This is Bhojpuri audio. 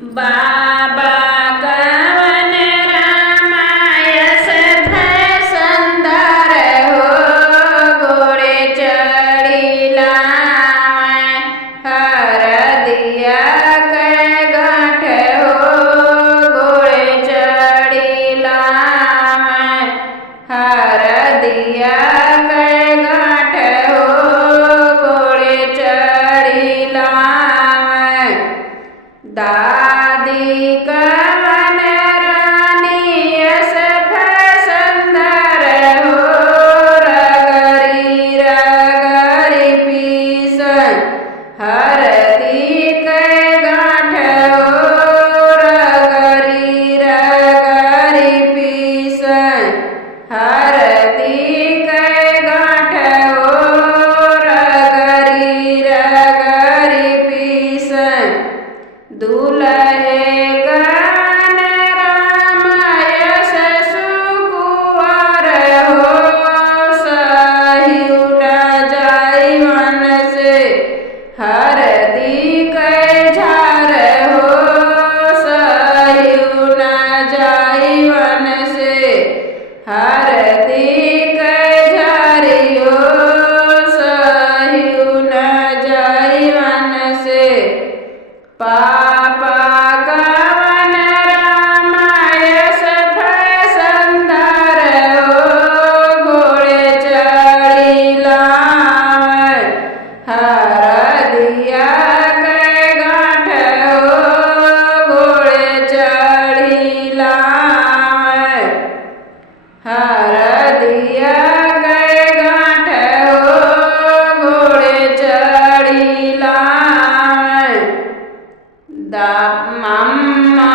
बाबा कवन रामायस भय सुंदर हो, घोड़े चढ़ी लावै हर दिया कै गाँठ हो, घोड़े चढ़ी लावै हर दिया कै गाँठ हो, घोड़े चढ़ी लावै दादी कवन रानी यस भय सुंदर हो, रगरी रगरी पीसै हरदी कै गाँठ हो, रगरी रगरी पीसै हरदी कै गाँठ हो, रगरी रगरी पीसै दुलहे कवन रामायस सुकुंवर हो, सही उठ जाई मन से हरदी कै झार हो, सही उठ जाई मन से हरदी कै झारी हो, सही उठ जाई मन से पापा कवन रामायस भय सुंदर हो, घोड़े चढ़ी लावै हर दिया कै गाँठ हो, घोड़े चढ़ी लावै हर दिया कै गाँठ हो, घोड़े चढ़ी लावै मम्मा